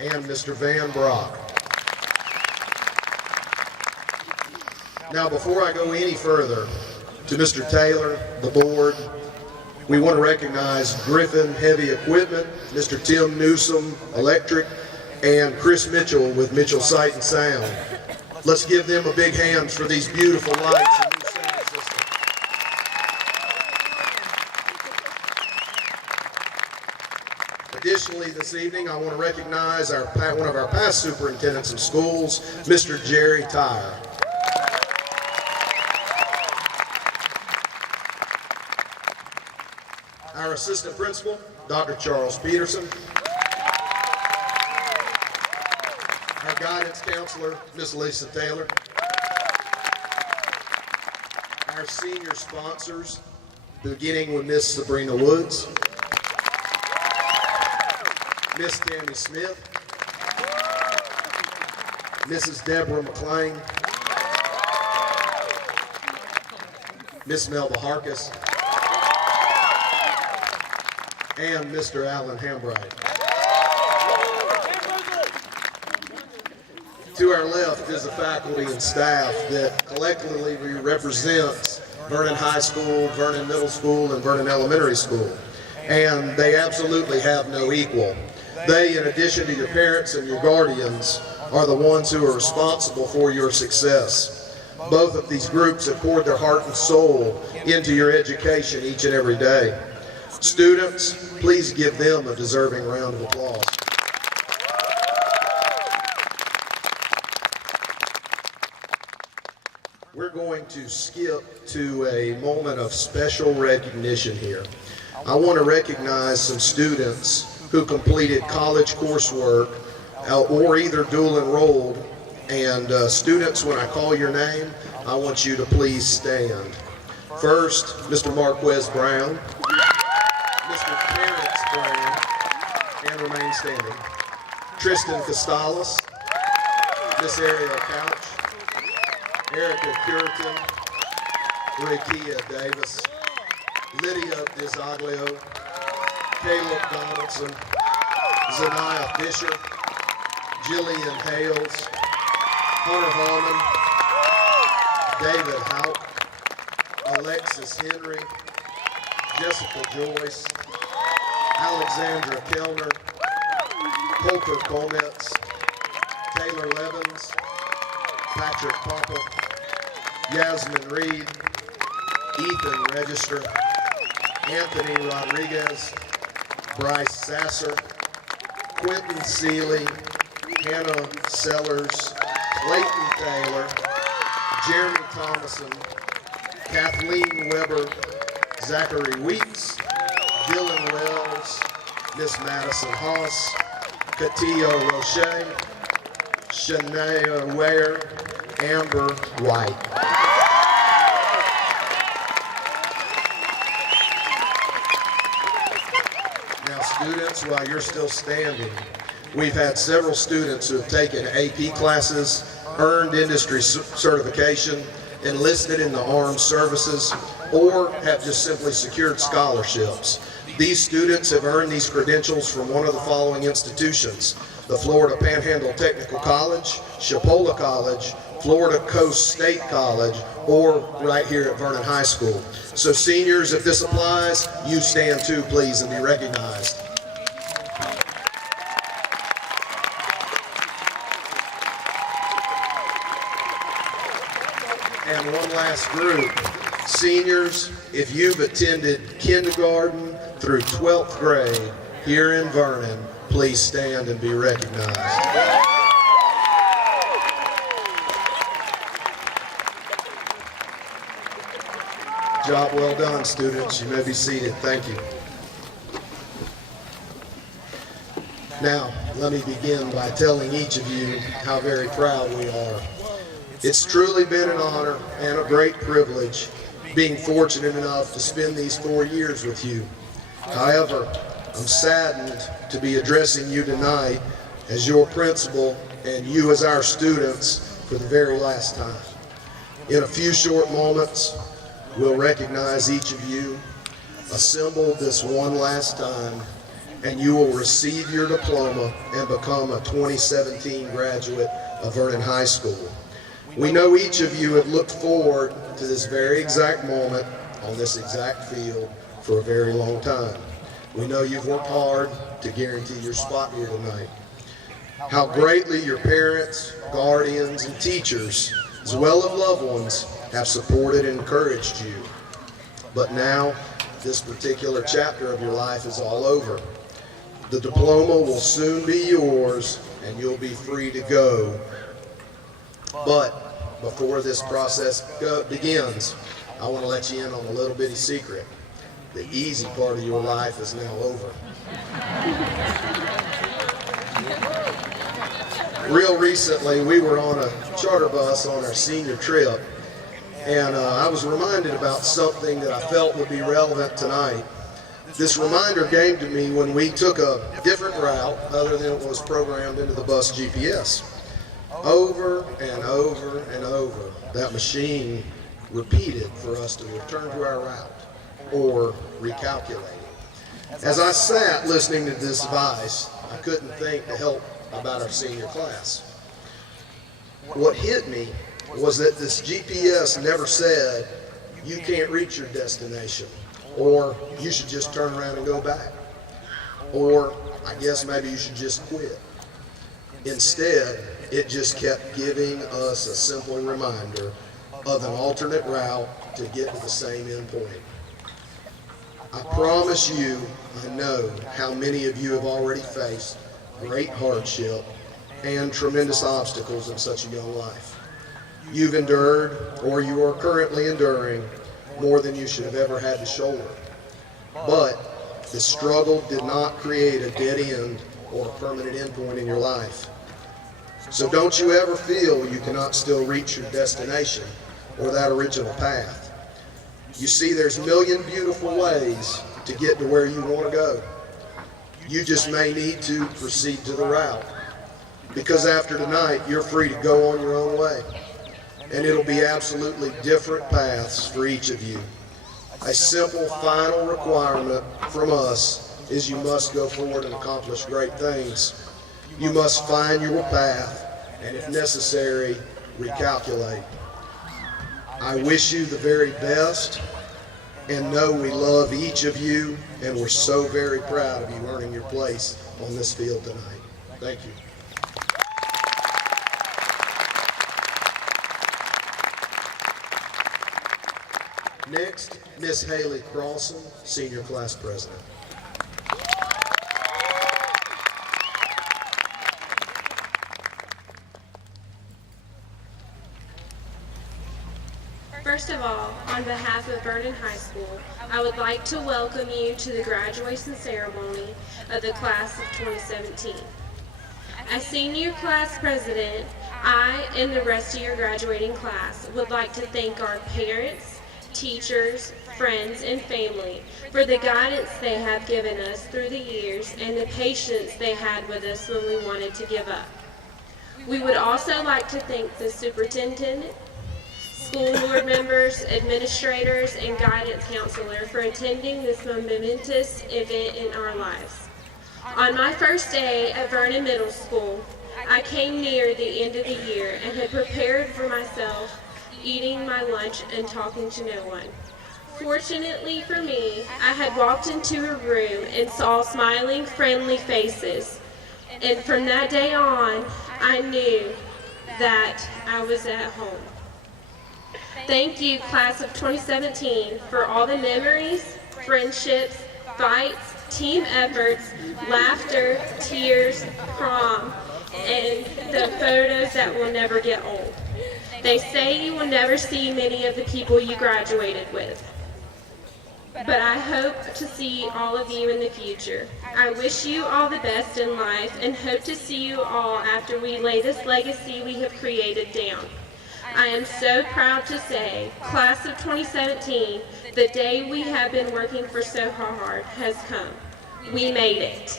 and Mr. Van Brock. Now, before I go any further, to Mr. Taylor, the board, we want to recognize Griffin Heavy Equipment, Mr. Tim Newsom, Electric, and Chris Mitchell with Mitchell Sight and Sound. Let's give them a big hand for these beautiful lights and new sound system. Additionally, this evening, I want to recognize one of our past superintendents of schools, Mr. Jerry Tyre. Our assistant principal, Dr. Charles Peterson. Our guidance counselor, Ms. Lisa Taylor. Our senior sponsors, beginning with Miss Sabrina Woods, Miss Tammy Smith, Mrs. Deborah McLean, Miss Melba Harkis, and Mr. Alan Hambright. To our left is the faculty and staff that collectively represents Vernon High School, Vernon Middle School, and Vernon Elementary School. And they absolutely have no equal. They, in addition to your parents and your guardians, are the ones who are responsible for your success. Both of these groups have poured their heart and soul into your education each and every day. Students, please give them a deserving round of applause. We're going to skip to a moment of special recognition here. I want to recognize some students who completed college coursework or either dual enrolled. And students, when I call your name, I want you to please stand. First, Mr. Marquez Brown, Mr. Terrence Brown, and remain standing. Tristan Costales, Miss Ariel Couch, Erica Curitan, Rakia Davis, Lydia Dizaglio, Caleb Donaldson, Zanaya Fisher, Jillian Hales, Hunter Hallman, David Houck, Alexis Henry, Jessica Joyce, Alexandra Kellner, Coulter Cometz, Taylor Levins, Patrick Papa, Yasmin Reed, Ethan Register, Anthony Rodriguez, Bryce Sasser, Quentin Seeley, Hannah Sellers, Clayton Taylor, Jeremy Thomason, Kathleen Weber, Zachary Weeks, Dylan Wells, Miss Madison Haas, Katia Roche, Shania Ware, Amber White. Now students, while you're still standing, we've had several students who have taken AP classes, earned industry certification, enlisted in the armed services, or have just simply secured scholarships. These students have earned these credentials from one of the following institutions: the Florida Panhandle Technical College, Chipola College, Florida Coast State College, or right here at Vernon High School. So seniors, if this applies, you stand too, please, and be recognized. And one last group. Seniors, if you've attended kindergarten through 12th grade here in Vernon, please stand and be recognized. Job well done, students. You may be seated. Thank you. Now, let me begin by telling each of you how very proud we are. It's truly been an honor and a great privilege being fortunate enough to spend these 4 years with you. However, I'm saddened to be addressing you tonight as your principal and you as our students for the very last time. In a few short moments, we'll recognize each of you assembled this one last time and you will receive your diploma and become a 2017 graduate of Vernon High School. We know each of you have looked forward to this very exact moment on this exact field for a very long time. We know you've worked hard to guarantee your spot here tonight. How greatly your parents, guardians, and teachers, as well as loved ones, have supported and encouraged you. But now, this particular chapter of your life is all over. The diploma will soon be yours, and you'll be free to go. But before this process begins, I want to let you in on a little bitty secret. The easy part of your life is now over. Real recently, we were on a charter bus on our senior trip, and I was reminded about something that I felt would be relevant tonight. This reminder came to me when we took a different route other than it was programmed into the bus GPS. Over and over and over, that machine repeated for us to return to our route or recalculate. As I sat listening to this device, I couldn't think to help about our senior class. What hit me was that this GPS never said, you can't reach your destination, or you should just turn around and go back, or I guess maybe you should just quit. Instead, it just kept giving us a simple reminder of an alternate route to get to the same end point. I promise you, I know how many of you have already faced great hardship and tremendous obstacles in such a young life. You've endured, or you are currently enduring, more than you should have ever had to shoulder. But the struggle did not create a dead end or a permanent endpoint in your life. So don't you ever feel you cannot still reach your destination or that original path. You see, there's a million beautiful ways to get to where you want to go. You just may need to proceed to the route, because after tonight, you're free to go on your own way. And it'll be absolutely different paths for each of you. A simple final requirement from us is you must go forward and accomplish great things. You must find your path, and if necessary, recalculate. I wish you the very best, and know we love each of you, and we're so very proud of you earning your place on this field tonight. Thank you. Next, Miss Haley Crossan, Senior Class President. First of all, on behalf of Vernon High School, I would like to welcome you to the graduation ceremony of the class of 2017. As Senior Class President, I and the rest of your graduating class would like to thank our parents, teachers, friends, and family for the guidance they have given us through the years and the patience they had with us when we wanted to give up. We would also like to thank the superintendent, school board members, administrators, and guidance counselor for attending this momentous event in our lives. On my first day at Vernon Middle School, I came near the end of the year and had prepared for myself, eating my lunch and talking to no one. Fortunately for me, I had walked into a room and saw smiling, friendly faces. And from that day on, I knew that I was at home. Thank you, class of 2017, for all the memories, friendships, fights, team efforts, laughter, tears, prom, and the photos that will never get old. They say you will never see many of the people you graduated with, but I hope to see all of you in the future. I wish you all the best in life and hope to see you all after we lay this legacy we have created down. I am so proud to say, class of 2017, the day we have been working for so hard has come. We made it.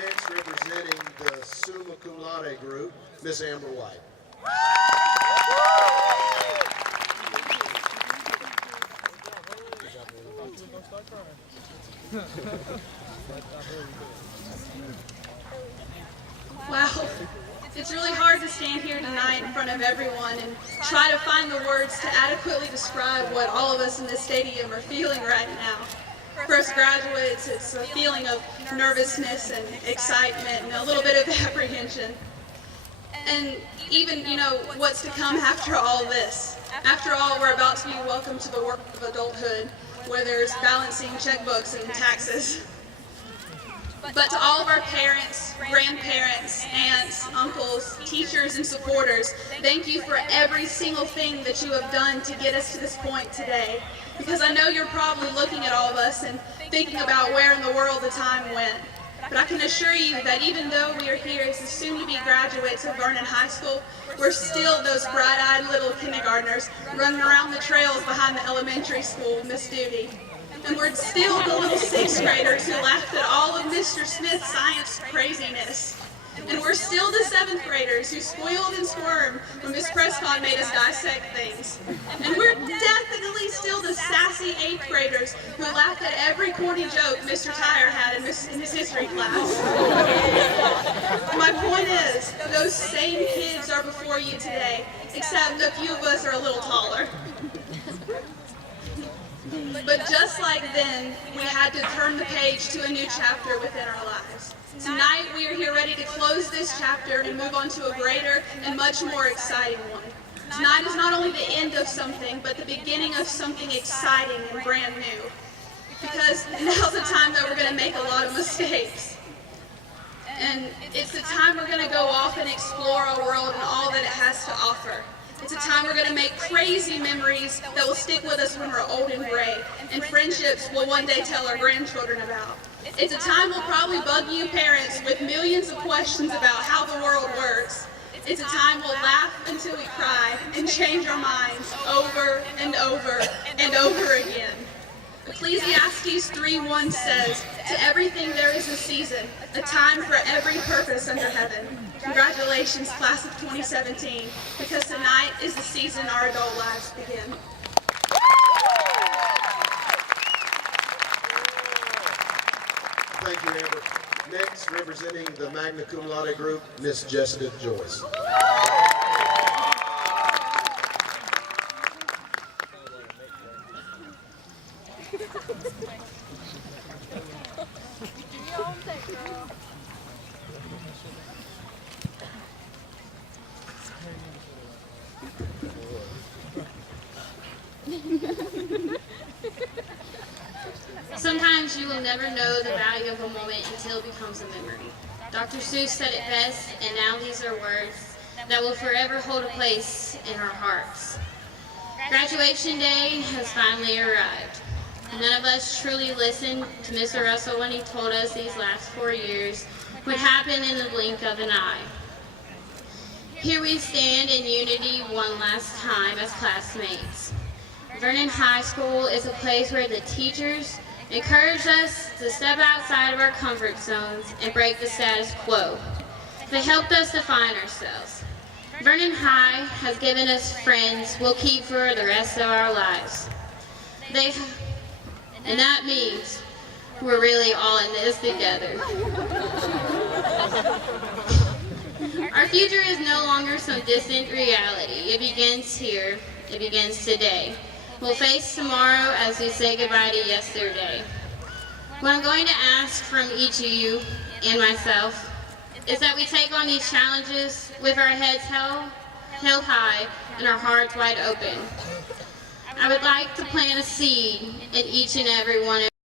Next, representing the Summa Cum Laude group, Miss Amber White. Wow, it's really hard to stand here tonight in front of everyone and try to find the words to adequately describe what all of us in this stadium are feeling right now. For us graduates, it's a feeling of nervousness and excitement and a little bit of apprehension. And even, what's to come after all this. After all, we're about to be welcomed to the work of adulthood, where there's balancing checkbooks and taxes. But to all of our parents, grandparents, aunts, uncles, teachers, and supporters, thank you for every single thing that you have done to get us to this point today. Because I know you're probably looking at all of us and thinking about where in the world the time went. But I can assure you that even though we are here as the soon-to-be graduates of Vernon High School, we're still those bright-eyed little kindergartners running around the trails behind the elementary school with Miss Duty. And we're still the little sixth graders who laughed at all of Mr. Smith's science craziness. And we're still the seventh graders who squealed and squirmed when Miss Prescott made us dissect things. And we're definitely still the sassy eighth graders who laughed at every corny joke Mr. Tyre had in his history class. My point is, those same kids are before you today, except a few of us are a little taller. But just like then, we had to turn the page to a new chapter within our lives. Tonight, we are here ready to close this chapter and move on to a greater and much more exciting one. Tonight is not only the end of something, but the beginning of something exciting and brand new. Because now's the time that we're going to make a lot of mistakes. And it's the time we're going to go off and explore our world and all that it has to offer. It's a time we're going to make crazy memories that will stick with us when we're old and gray, and friendships we'll one day tell our grandchildren about. It's a time we'll probably bug you parents with millions of questions about how the world works. It's a time we'll laugh until we cry and change our minds over and over and over again. Ecclesiastes 3:1 says, "To everything there is a season, a time for every purpose under heaven." Congratulations, class of 2017, because tonight is the season our adult lives begin. Thank you, Amber. Next, representing the magna cum laude group, Miss Jessica Joyce. Sometimes you will never know the value of a moment until it becomes a memory. Dr. Seuss said it best, and now these are words that will forever hold a place in our hearts. Graduation day has finally arrived. None of us truly listened to Mr. Russell when he told us these last 4 years would happen in the blink of an eye. Here we stand in unity one last time as classmates. Vernon High School is a place where the teachers encourage us to step outside of our comfort zones and break the status quo. They helped us define ourselves. Vernon High has given us friends we'll keep for the rest of our lives. And that means we're really all in this together. Our future is no longer some distant reality. It begins here. It begins today. We'll face tomorrow as we say goodbye to yesterday. What I'm going to ask from each of you and myself is that we take on these challenges with our heads held high and our hearts wide open. I would like to plant a seed in each and every one of